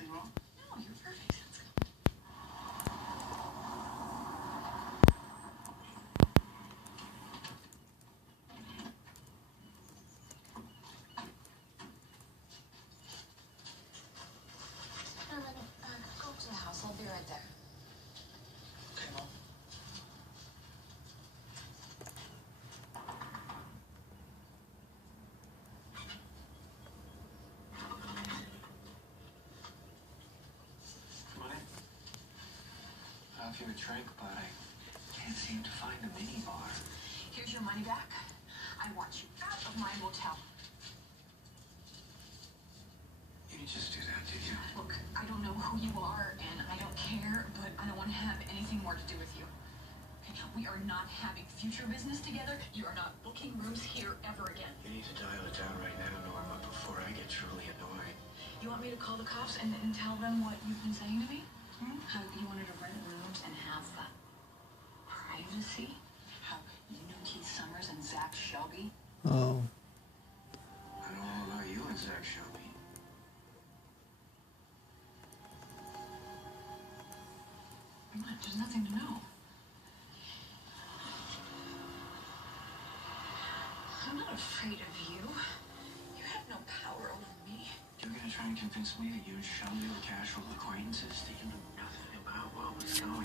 something wrong? No, you're perfect. Let me go up to the house. I'll be right there. Okay, Mom. Come on in. I'll have you a drink, but I can't seem to find a mini bar. Here's your money back. I want you out of my motel. You didn't just do that, did you? Look, I don't know who you are, and I don't care, but I don't want to have anything more to do with you. Okay, we are not having future business together. You are not booking rooms here ever again. You need to dial it down right now, Norma, before I get truly annoyed. You want me to call the cops and tell them what you've been saying to me? How you wanted to rent rooms and have privacy? How you knew Keith Summers and Zach Shelby? Oh. I know all about you and Zach Shelby. There's nothing to know. I'm not afraid of you. You have no power over me. You're gonna try and convince me that you and Shelby were casual acquaintances that you knew nothing about what was going on.